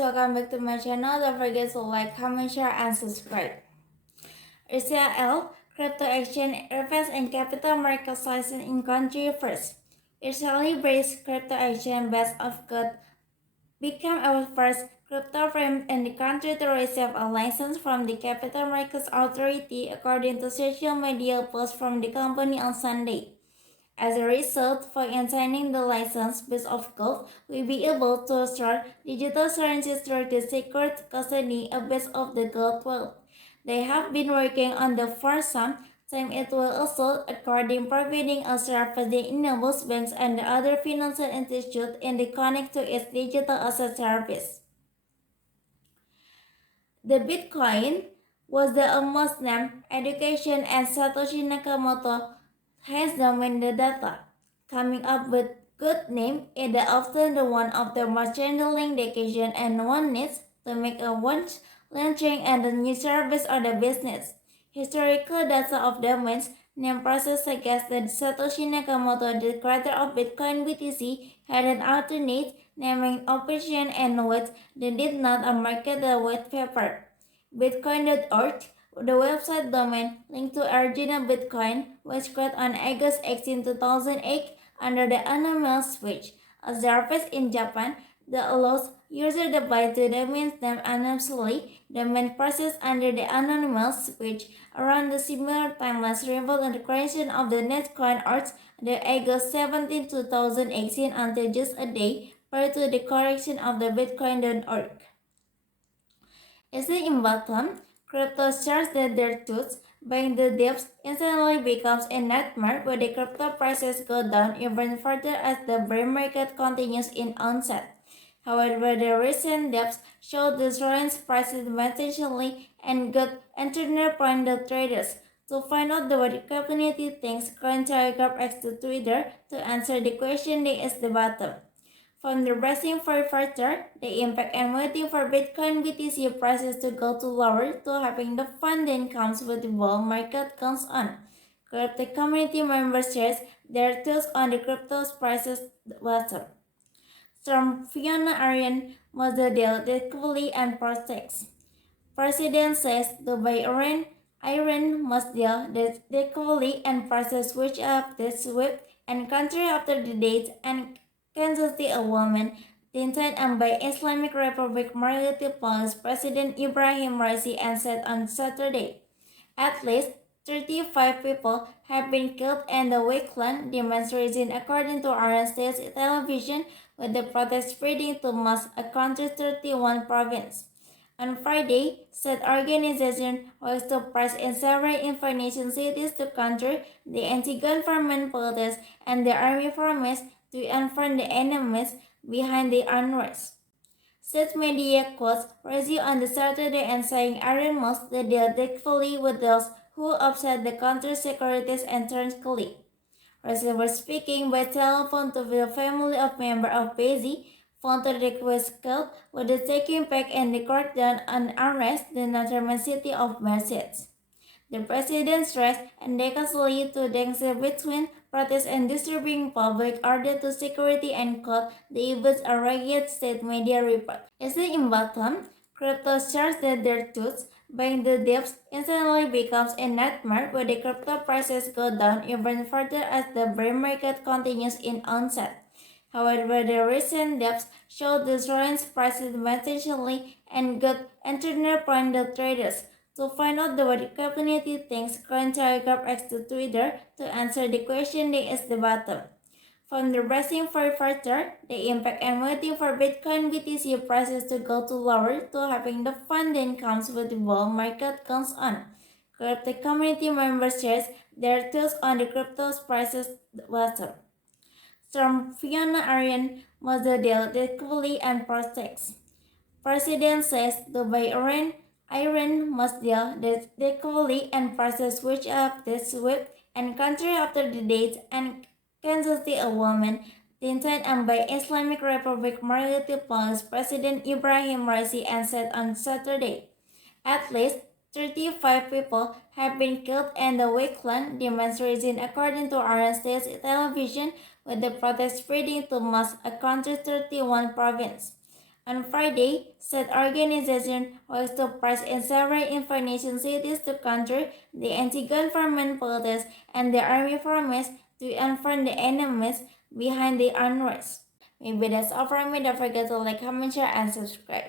welcome back to my channel. Don't forget to like, comment, share, and subscribe. Israel crypto exchange refers in capital market license in country first. Israeli-based crypto exchange based off code became our first crypto firm in the country to receive a license from the Capital Markets Authority, according to social media posts from the company on Sunday. As a result, for signing the license base of gold, we'll be able to store digital currencies through the secured custody base of the gold vault. They have been working on the for some time. It will also, according providing a service that enables banks and other financial institutions in the connect to its digital asset service. The Bitcoin was the almost named education, and Satoshi Nakamoto has dominated the data. Coming up with good name is often the one of the most handling dedication and one needs to make a once launching and the new service or the business. Historical data of domains name process suggests that Satoshi Nakamoto, the creator of Bitcoin BTC, had an alternate naming operation and which they did not market the white paper. Bitcoin.org, the website domain linked to original Bitcoin, was created on August 18, 2008 under the anonymous switch, a service in Japan that allows users to buy the domain name anonymously. The main process under the anonymous switch around the similar timelines revolved on the creation of the Netcoin arts the August 17, 2018 until just a day prior to the correction of the Bitcoin.org. As in bottom, crypto shares that their truths buying the dips instantly becomes a nightmare where the crypto prices go down even further as the bear market continues in onset. However, the recent dips show the soaring prices potentially and got entrepreneur point the traders. To find out what the community thinks, current Telegraph X to Twitter to answer the question that is the bottom. From the bracing for further, the impact and waiting for Bitcoin BTC prices to go to lower to having the funding comes with the bull market comes on. Crypto community members shares their thoughts on the crypto prices bottom. Storm Fiona Arian was the deal equally and prospects. President says Dubai Iran must deal that equally and prices switch up this week and country after the date and Kansas City a woman detained and by Islamic Republic Morality Police President Ibrahim Raisi and said on Saturday. At least 35 people have been killed in the week-long demonstration according to Iran State Television, with the protest spreading to most a country's 31 province. On Friday, said organization was to press in several information cities to counter the anti-government protests, and the army promised to confront the enemies behind the unrest. State media quotes Raisi on the Saturday and saying Iran must deal tactfully with those who upset the country's security and turns colleague. Raisi was speaking by telephone to the family of member of Bezi, found to request help with the taking back and the crackdown on unrest in the German city of Mercedes. The president stressed and decasually to the between protests and disturbing public order to security and called the events a riot, state media report. As in bottom, crypto shares that their truths buying the dips instantly becomes a nightmare where the crypto prices go down even further as the bear market continues in onset. However, the recent dips show the soaring prices potentially and got entrepreneur point the traders. To find out what the community thinks, current Telegraph X to Twitter to answer the question that is the bottom. From the bracing for further, the impact and waiting for Bitcoin BTC prices to go to lower to having the funding comes with the bull market comes on. Crypto community members shares their thoughts on the crypto prices bottom. Storm Fiona Arian was the deal equally and prospects. President says Dubai Iran must deal that equally and prices switch up this week and country after the date and Kansas City a woman detained and by Islamic Republic Morality Police President Ibrahim Raisi and said on Saturday. At least 35 people have been killed in the week-long demonstration according to Iran State Television, with the protest spreading to most a country's 31 province. On Friday, state organizations were suppressed in several Indonesian cities to counter the anti-government protests, and the army promised to confront the enemies behind the unrest. Maybe that's all from me. Don't forget to like, comment, share, and subscribe.